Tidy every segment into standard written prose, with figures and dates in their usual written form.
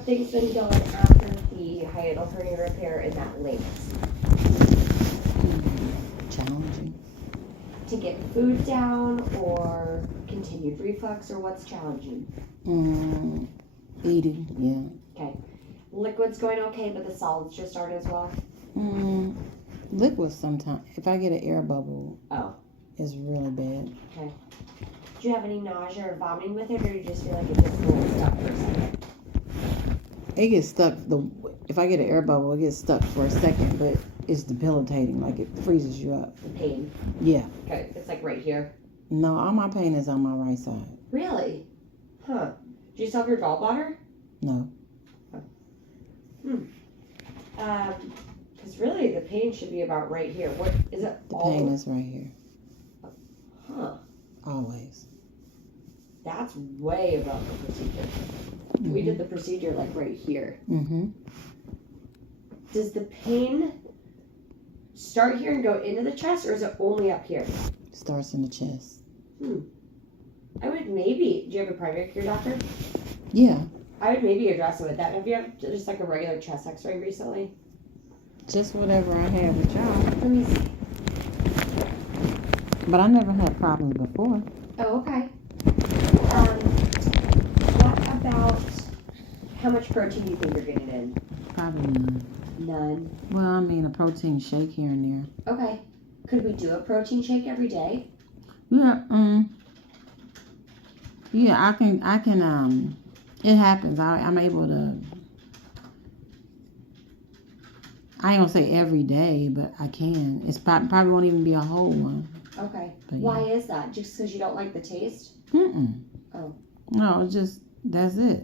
have things been going after the hiatal hernia repair and that Linx? Challenging. To get food down or continued reflux, or what's challenging? Eating, yeah. Okay. Liquid's going okay, but the solids just aren't as well? Liquid sometimes. If I get an air bubble, it's really bad. Okay. Do you have any nausea or vomiting with it, or do you just feel like it gets a little stuck for a second? It gets stuck. If I get an air bubble, it gets stuck for a second, but it's debilitating. Like, it freezes you up. The pain? Yeah. Okay. It's like right here? No, all my pain is on my right side. Really? Huh. Do you still have your gallbladder? No. Because really the pain should be about right here. What is it? The pain is right here. Huh. Always. That's way above the procedure. We did the procedure like right here. Does the pain start here and go into the chest, or is it only up here? Starts in the chest. I would maybe. Do you have a primary care doctor? Yeah. I would maybe address it with that. Have you had just like a regular chest X-ray recently? Just whatever I had with y'all. Let me see. But I never had problems before. Oh, okay. What about how much protein do you think you're getting in? Probably none. None. Well, I mean, a protein shake here and there. Okay. Could we do a protein shake every day? Yeah. Yeah, I can. It happens. I'm able to. I ain't gonna say every day, but I can. It's probably won't even be a whole one. Okay. But why is that? Just because you don't like the taste? Oh. No, it's just that's it.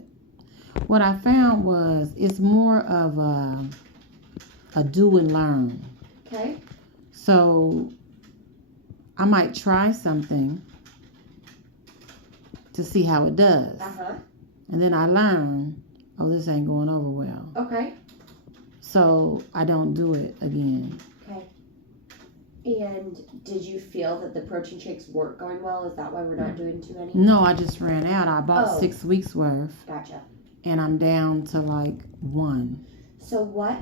What I found was it's more of a do and learn. Okay. So I might try something to see how it does. And then I learn, oh, this ain't going over well. Okay. So I don't do it again. Okay. And did you feel that the protein shakes weren't going well? Is that why we're not doing too many? No, I just ran out. I bought 6 weeks worth. Gotcha. And I'm down to like 1. So what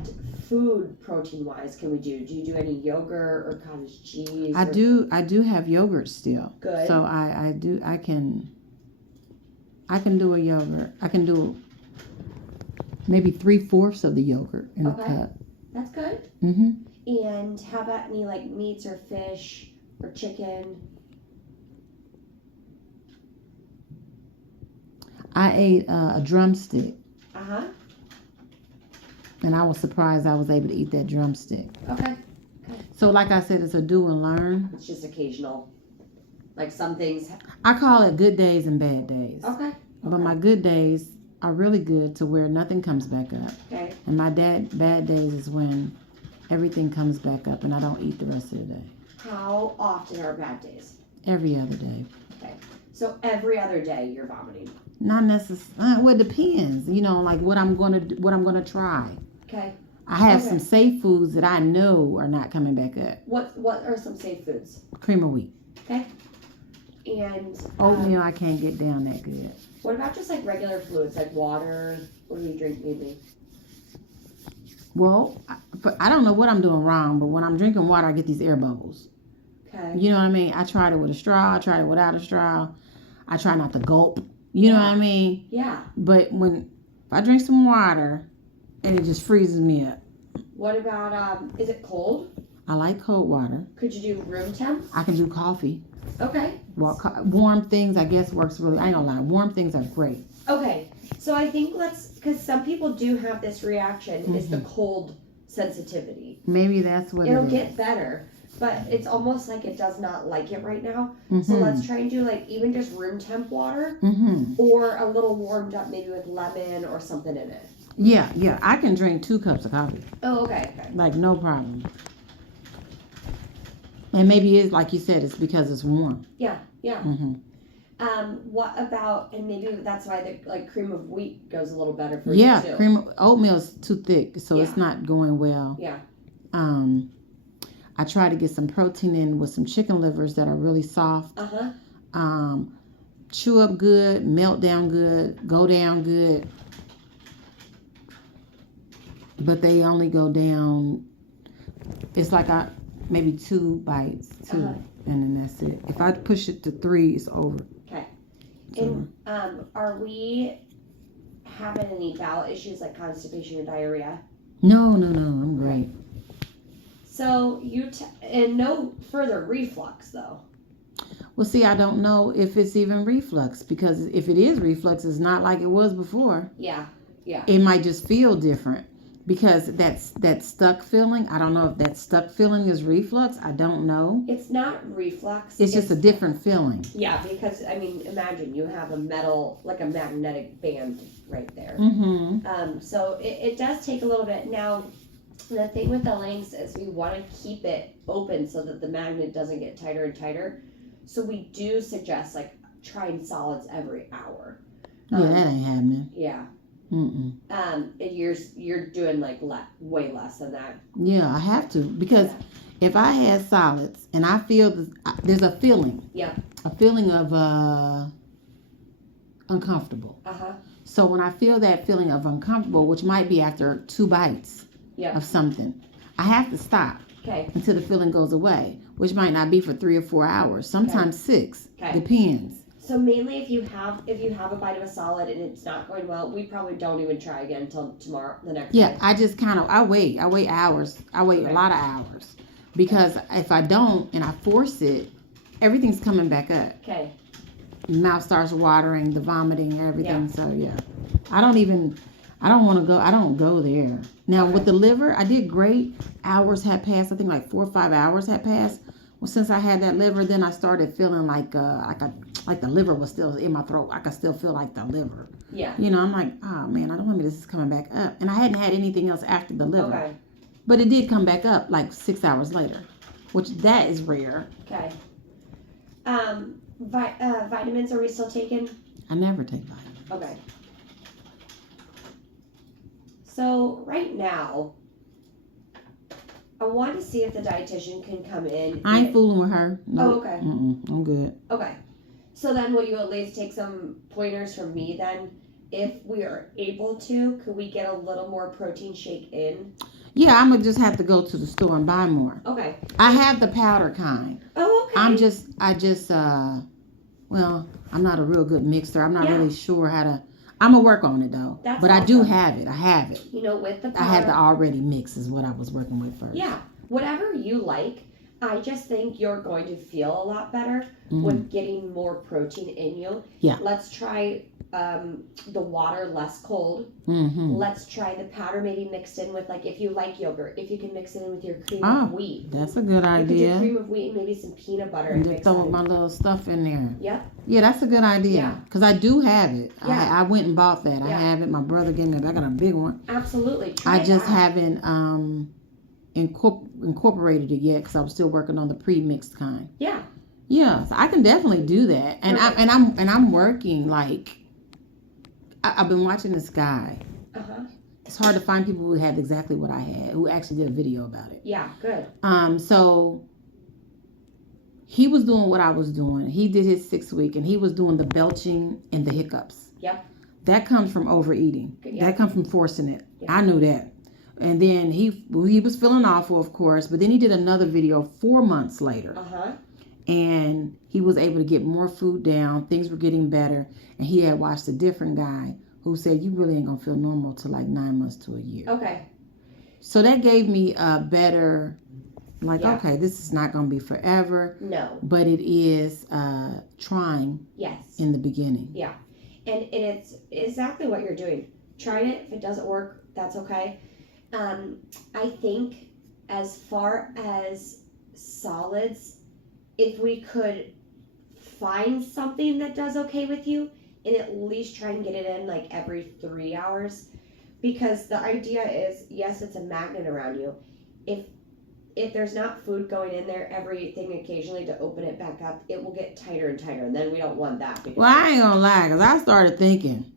food protein-wise can we do? Do you do any yogurt or cottage cheese? I do have yogurt still. Good. So I can do a yogurt. I can do maybe 3/4 of the yogurt in a cup. That's good. And how about any like meats or fish or chicken? I ate a drumstick. And I was surprised I was able to eat that drumstick. Okay. So like I said, it's a do and learn. It's just occasional. Like some things. I call it good days and bad days. Okay. But my good days are really good to where nothing comes back up. Okay. And my bad days is when everything comes back up and I don't eat the rest of the day. How often are bad days? Every other day. Okay. So every other day you're vomiting. Not necessarily. Well, it depends. You know, like what I'm gonna try. Okay. I have some safe foods that I know are not coming back up. What are some safe foods? Cream of wheat. Okay. And oatmeal, I can't get down that good. What about just like regular fluids, like water? What do you drink lately? Well, I don't know what I'm doing wrong, but when I'm drinking water, I get these air bubbles. Okay. You know what I mean? I tried it with a straw. I tried it without a straw. I try not to gulp. You know what I mean? Yeah. But if I drink some water, and it just freezes me up. What about, is it cold? I like cold water. Could you do room temp? I can do coffee. Okay. Well, warm things, I guess, works really, I ain't gonna lie. Warm things are great. Okay. So I think because some people do have this reaction, is the cold sensitivity. Maybe that's what It'll get better, but it's almost like it does not like it right now. So let's try and do like even just room temp water or a little warmed up maybe with lemon or something in it. Yeah. I can drink 2 cups of coffee. Oh, okay. Like, no problem. And maybe it's like you said, it's because it's warm. Yeah. What about, and maybe that's why the like cream of wheat goes a little better for you too. Yeah, oatmeal is too thick, so it's not going well. Yeah. I try to get some protein in with some chicken livers that are really soft. Chew up good, melt down good, go down good. but they only go down. It's like maybe 2 bites, and then that's it. If I push it to 3, it's over. Okay. And are we having any bowel issues like constipation or diarrhea? No, I'm great. So and no further reflux though. Well, see, I don't know if it's even reflux, because if it is reflux, it's not like it was before. Yeah. It might just feel different, because that stuck feeling. I don't know if that stuck feeling is reflux. I don't know. It's not reflux. It's just a different feeling. Yeah, because I mean, imagine you have a metal, like a magnetic band right there. So it does take a little bit. Now, the thing with the Linx is we want to keep it open so that the magnet doesn't get tighter and tighter. So we do suggest like trying solids every hour. Yeah, that ain't happening. Yeah. And you're doing like way less than that. Yeah, I have to, because if I had solids and I feel there's a feeling. Yeah. A feeling of uncomfortable. So when I feel that feeling of uncomfortable, which might be after 2 bites of something, I have to stop until the feeling goes away, which might not be for 3 or 4 hours. Sometimes 6. Depends. So mainly if you have a bite of a solid and it's not going well, we probably don't even try again until tomorrow, the next day. I just I wait hours. I wait a lot of hours, because if I don't and I force it, everything's coming back up. Okay. Mouth starts watering, the vomiting, everything. So I don't want to go. I don't go there. Now with the liver, I did great. Hours had passed. I think like 4 or 5 hours had passed. Well, since I had that liver, then I started feeling like the liver was still in my throat. I could still feel like the liver. Yeah. I'm like, oh man, I don't want this is coming back up. And I hadn't had anything else after the liver. Okay. But it did come back up like 6 hours later, which that is rare. Okay. Vitamins, are we still taking? I never take vitamins. Okay. So right now, I want to see if the dietitian can come in. I ain't fooling with her. No. Oh, okay. I'm good. Okay. So then will you at least take some pointers from me then? If we are able to, could we get a little more protein shake in? Yeah, I'm going to just have to go to the store and buy more. Okay. I have the powder kind. Oh, okay. I'm not a real good mixer. I'm not really sure how to. I'm going to work on it though. That's but awesome. I do have it. I have it. With the powder. I had the already mix is what I was working with first. Yeah. Whatever you like. I just think you're going to feel a lot better with getting more protein in you. Yeah. Let's try the water less cold. Let's try the powder maybe mixed in with, like, if you like yogurt, if you can mix it in with your cream of wheat. That's a good idea. You could do cream of wheat and maybe some peanut butter. And just throw my little stuff in there. Yep. Yeah, that's a good idea. Because I do have it. Yeah. I went and bought that. Yeah. I have it. My brother gave me it. I got a big one. Absolutely. I just haven't incorporated it yet because I was still working on the pre-mixed kind. Yeah. Yeah, so I can definitely do that. And I'm working like I've been watching this guy. It's hard to find people who had exactly what I had, who actually did a video about it. Yeah, good. So he was doing what I was doing. He did his 6-week, and he was doing the belching and the hiccups. Yep. That comes from overeating. Yep. That comes from forcing it. Yep. I knew that. And then he was feeling awful, of course, but then he did another video 4 months later. And he was able to get more food down. Things were getting better. And he had watched a different guy who said, you really ain't going to feel normal till like 9 months to a year. Okay. So that gave me a better, okay, this is not going to be forever. No. But it is trying. Yes. In the beginning. Yeah. And it's exactly what you're doing. Trying it. If it doesn't work, that's okay. I think as far as solids, if we could find something that does okay with you and at least try and get it in like every 3 hours, because the idea is, yes, it's a magnet around you. If there's not food going in there, everything occasionally to open it back up, it will get tighter and tighter, and then we don't want that. Well, I ain't gonna lie, because I started thinking,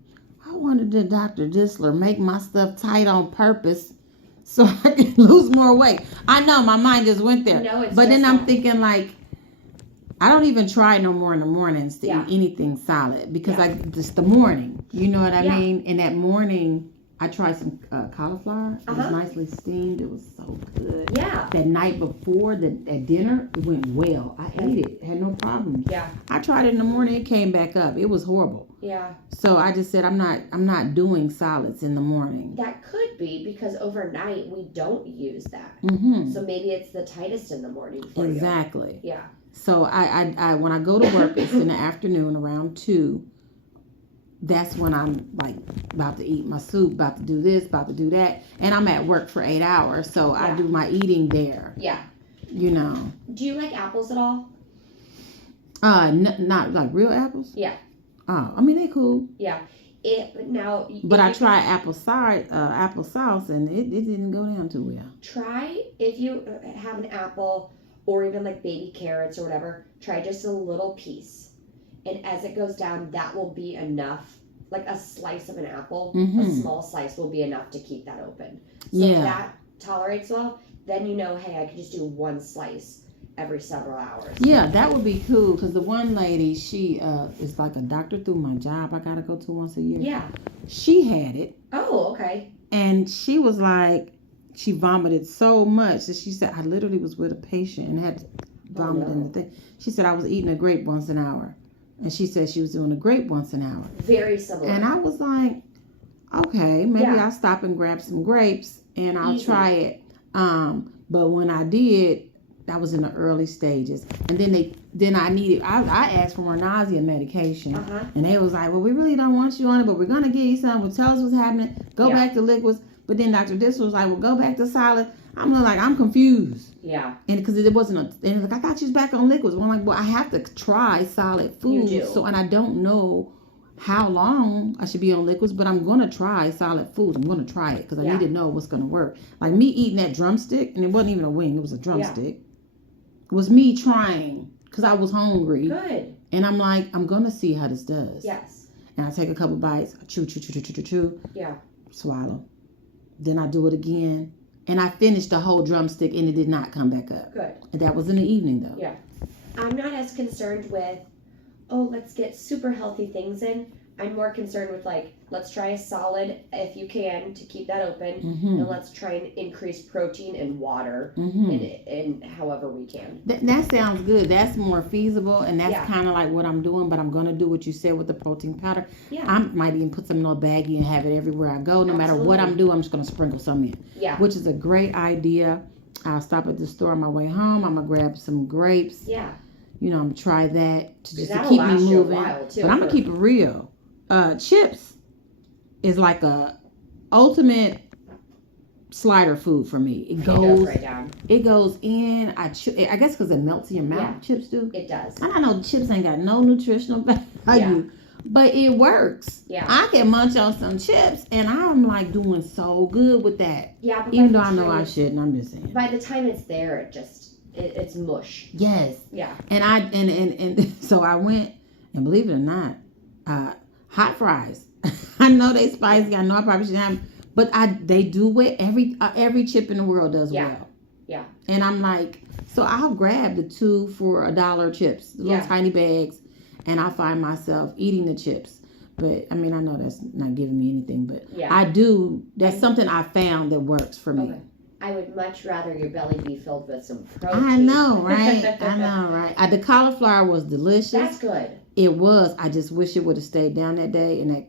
I wonder did Dr. Disler make my stuff tight on purpose so I can lose more weight? I know my mind just went there. No, but then I'm thinking like, I don't even try no more in the mornings to eat anything solid because just the morning, you know what I mean? In that morning, I tried some cauliflower. It was nicely steamed. It was so good. Yeah. That night before at dinner, it went well. I ate it. Had no problems. Yeah. I tried it in the morning. It came back up. It was horrible. Yeah. So I just said I'm not doing solids in the morning. That could be because overnight we don't use that. Mm-hmm. So maybe it's the tightest in the morning for Exactly. you. Yeah. So I when I go to work, it's in the afternoon around 2. That's when I'm like about to eat my soup, about to do this, about to do that. And I'm at work for 8 hours. So I do my eating there. Yeah. You know. Do you like apples at all? Not like real apples? Yeah. Oh, I mean, they cool. Yeah. But I tried apple sauce and it didn't go down too well. Try, if you have an apple or even like baby carrots or whatever, try just a little piece. And as it goes down, that will be enough. Like a slice of an apple, a small slice will be enough to keep that open. So if that tolerates well, then you know, hey, I can just do one slice every several hours. Yeah, that would be cool because the one lady, she is like a doctor through my job I gotta go to once a year. Yeah. She had it. Oh, okay. And she was like, she vomited so much that she said, I literally was with a patient and had to vomit in the thing. She said, I was eating a grape once an hour. And she said she was doing a grape once an hour. Very similar. And I was like, okay, maybe I'll stop and grab some grapes and I'll try it. But when I did, that was in the early stages. And then I asked for more nausea medication. And they was like, well, we really don't want you on it, but we're going to give you some. Well, tell us what's happening. Go back to liquids. But then Dr. Dissel was like, well, go back to solid. I'm like, I'm confused. Yeah. And because it wasn't and like, I thought you was back on liquids. Well, I'm like, well, I have to try solid food. You do. So, and I don't know how long I should be on liquids, but I'm going to try solid foods. I'm going to try it because I need to know what's going to work. Like me eating that drumstick, and it wasn't even a wing, it was a drumstick. It was me trying because I was hungry. Good. And I'm like, I'm going to see how this does. Yes. And I take a couple bites, chew. Yeah. Swallow. Then I do it again. And I finished the whole drumstick and it did not come back up. Good. And that was in the evening though. Yeah. I'm not as concerned with, let's get super healthy things in. I'm more concerned with like, let's try a solid if you can to keep that open. And let's try and increase protein and water in however we can. That sounds good. That's more feasible and that's kind of like what I'm doing, but I'm going to do what you said with the protein powder. Yeah. I might even put some in a little baggie and have it everywhere I go. No matter what I'm doing, I'm just going to sprinkle some in. Yeah. Which is a great idea. I'll stop at the store on my way home. I'm going to grab some grapes. Yeah. You know, I'm going to try that to keep me moving. But I'm going to keep it real. Chips is like a ultimate slider food for me. It goes right down. It goes in. I guess because it melts in your mouth. Yeah, chips do. It does. And I know chips ain't got no nutritional value, but it works. Yeah. I can munch on some chips, and I'm like doing so good with that. Yeah. But even though I know I shouldn't, I'm just saying. By the time it's there, it's mush. Yes. Yeah. And so I went, and believe it or not, hot fries. I know they spicy. I know I probably shouldn't have, but they do it. Every chip in the world does well. Yeah. And I'm like, so I'll grab the 2 for $1 chips, little tiny bags, and I find myself eating the chips. But I mean, I know that's not giving me anything, but I do. That's something I found that works for me. I would much rather your belly be filled with some protein. I know, right? The cauliflower was delicious. That's good. It was. I just wish it would have stayed down that day. And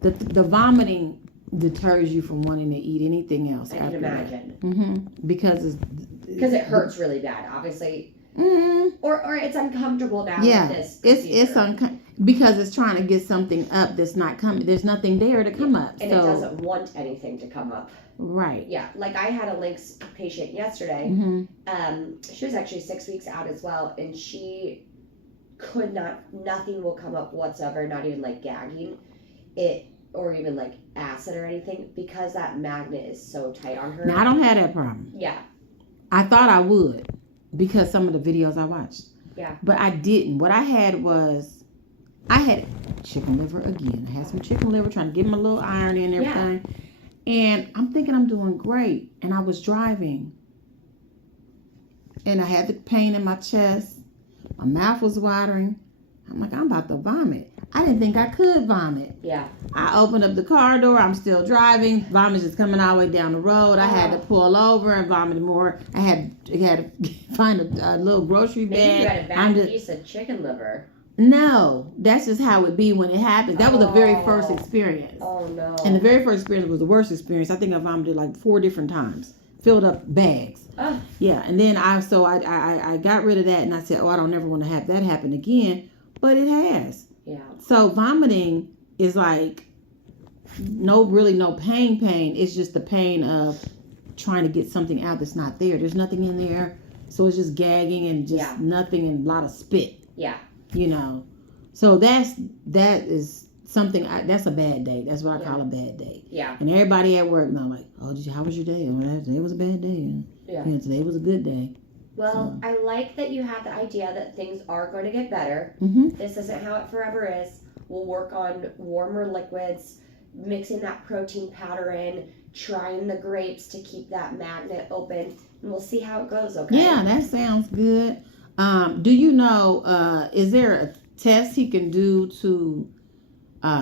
the vomiting deters you from wanting to eat anything else. I can imagine. Because it hurts really bad, obviously. Or it's uncomfortable now. Yeah, with this it's uncomfortable because it's trying to get something up that's not coming. There's nothing there to come up, and it doesn't want anything to come up. Right. Yeah, like I had a Linx patient yesterday. She was actually 6 weeks out as well, and she could nothing will come up whatsoever, not even like gagging or even like acid or anything, because that magnet is so tight on her. Now, I don't have that problem. Yeah. I thought I would because some of the videos I watched. Yeah. But I didn't. What I had chicken liver again. I had some chicken liver, trying to give them a little iron in and everything. Yeah. And I'm thinking I'm doing great. And I was driving. And I had the pain in my chest. My mouth was watering. I'm like, I'm about to vomit. I didn't think I could vomit. Yeah. I opened up the car door. I'm still driving. Vomit just coming all the way down the road. I had to pull over and vomit more. I had to find a little grocery bag. Maybe you had a bad piece of chicken liver. No, that's just how it be when it happens. That was the very first experience. Oh no. And the very first experience was the worst experience. I think I vomited like 4 different times. Filled up bags. Oh. Yeah, and then I got rid of that and I said, I don't ever want to have that happen again. But it has. Yeah. So vomiting is like no pain. It's just the pain of trying to get something out that's not there. There's nothing in there. So it's just gagging and just nothing and a lot of spit. Yeah. You know. So that is something that's a bad day. That's what I call a bad day. Yeah. And everybody at work now like, how was your day? Today was a bad day. Yeah. Today was a good day. Well, I like that you have the idea that things are going to get better. Mm-hmm. This isn't how it forever is. We'll work on warmer liquids, mixing that protein powder in, trying the grapes to keep that magnet open, and we'll see how it goes, okay? Yeah, that sounds good. Do you know, is there a test he can do to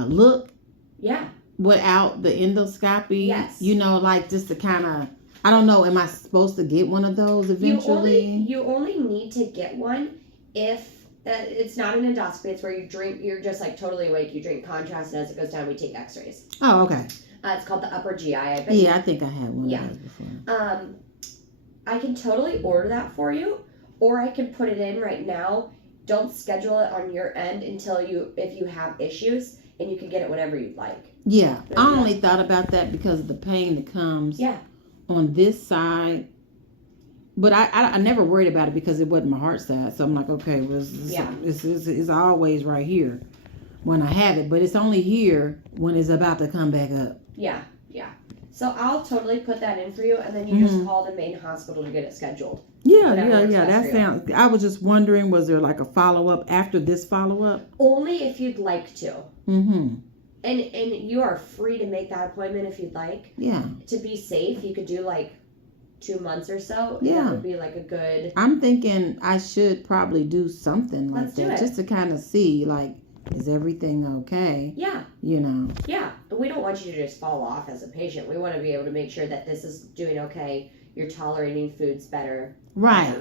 look without the endoscopy? Yes. Like just to kind of, I don't know, am I supposed to get one of those eventually? You only need to get one if it's not an endoscopy. It's where you're just like totally awake. You drink contrast, and as it goes down, we take x-rays. Oh, okay. It's called the upper GI. I think I had one of those before. I can totally order that for you, or I can put it in right now. Don't schedule it on your end until if you have issues, and you can get it whenever you'd like. Yeah, I only thought about that because of the pain that comes on this side. But I never worried about it because it wasn't my heart side. So I'm like, okay, well, it's always right here when I have it. But it's only here when it's about to come back up. Yeah. So I'll totally put that in for you, and then you just call the main hospital to get it scheduled. Yeah. That sounds. I was just wondering, was there like a follow-up after this follow-up? Only if you'd like to. Mm-hmm. And you are free to make that appointment if you'd like. Yeah. To be safe, you could do like 2 months or so. Yeah. That would be like a good... I'm thinking I should probably do something like that. Just to kind of see, like, is everything okay? Yeah. Yeah. We don't want you to just fall off as a patient. We want to be able to make sure that this is doing okay. You're tolerating foods better. Right.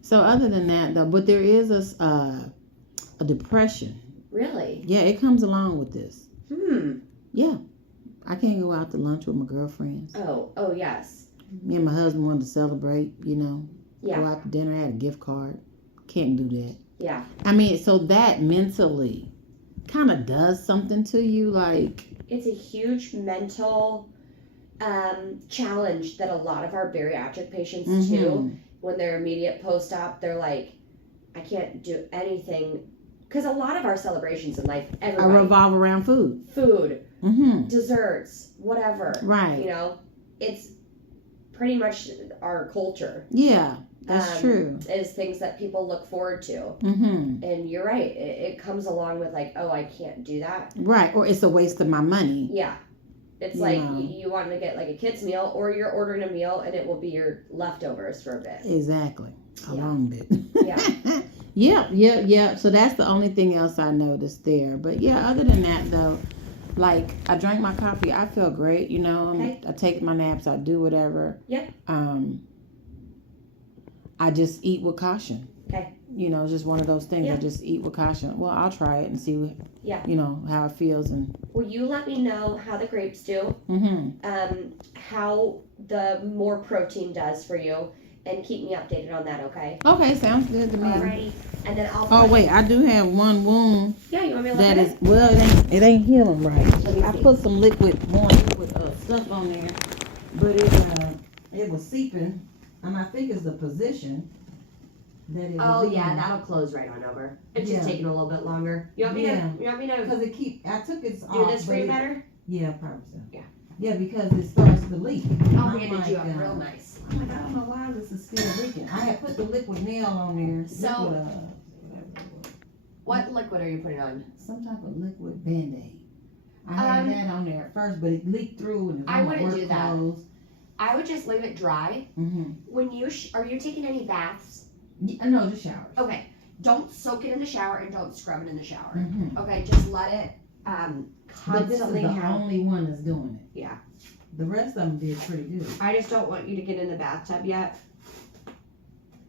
So other than that, though, but there is a depression. Really? Yeah, it comes along with this. Yeah. I can't go out to lunch with my girlfriends. Oh, yes. Me and my husband wanted to celebrate, Go out to dinner, I had a gift card. Can't do that. Yeah. I mean, so that mentally kind of does something to you, like... It's a huge mental challenge that a lot of our bariatric patients too, when they're immediate post-op, they're like, I can't do anything. Because a lot of our celebrations in life, everybody... revolve around food. Desserts, whatever. Right. It's pretty much our culture. Yeah, that's true. Is things that people look forward to. And you're right. It comes along with like, I can't do that. Right. Or it's a waste of my money. Yeah. It's you want to get like a kid's meal, or you're ordering a meal and it will be your leftovers for a bit. Exactly. A long bit. Yeah. Yeah. So that's the only thing else I noticed there. But yeah, other than that though, like I drank my coffee, I feel great, I take my naps, I do whatever. Yep. I just eat with caution. Okay. It's just one of those things. I just eat with caution. Well, I'll try it and see how it feels. And well, you let me know how the grapes do. How the more protein does for you, and keep me updated on that, okay? Okay, sounds good to me. Alrighty. And then I'll... Oh, wait, I do have one wound. Yeah, you want me to look at it? Well, it ain't healing right. I put some more liquid stuff on there, but it was seeping, and I think it's the position that it was in. Yeah, that'll close right on over. It's just taking a little bit longer. You want me to? Because I took it off. Do this for you better? Yeah, probably so. Yeah. Yeah, because it starts to leak. I'll handed you up real nice. I'm like, I don't know why this is still leaking. I had put the liquid nail on there. So, what liquid are you putting on? Some type of liquid Band-Aid. I had that on there at first, but it leaked through and I wouldn't do that. Clothes. I would just leave it dry. When you are you taking any baths? No, just showers. Okay. don't soak it in the shower and don't scrub it in the shower. Mhm. Okay, just let it But this is constantly the have. only one that's doing it. Yeah. The rest of them did pretty good. I just don't want you to get in the bathtub yet,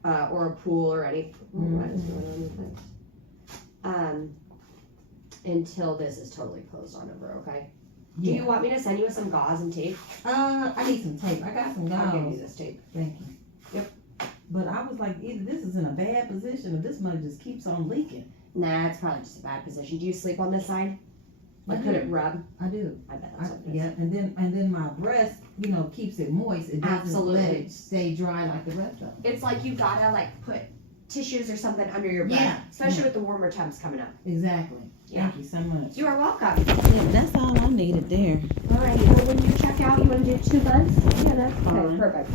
or a pool or anything. What is going on with this? Until this is totally closed on over. Okay. Do Yeah. you want me to send you some gauze and tape? I need some tape. I got some I'll give you gauze. this tape. Thank you. Yep. But I was like, either this is in a bad position or this mother just keeps on leaking. Nah, it's probably just a bad position. Do you sleep on this side? I Or do. could it rub? I do. I bet that's what it is. Yeah, and then my breast, keeps it moist. It doesn't let Absolutely. it stay dry like the rest of them. It's like you gotta like put tissues or something under your breast, Yeah, especially yeah. with the warmer temps coming up. Exactly. Yeah. Thank you so much. You are welcome. Yeah, that's all I needed there. All right. Well, when you check out, you want to do 2 months? Yeah, that's Fine. okay. Perfect.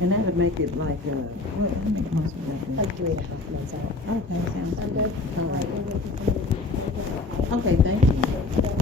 And that would make it like what? How many months would that be? Like 3.5 months out. Okay, sounds I'm good. good. All right. All right. Okay, thank you.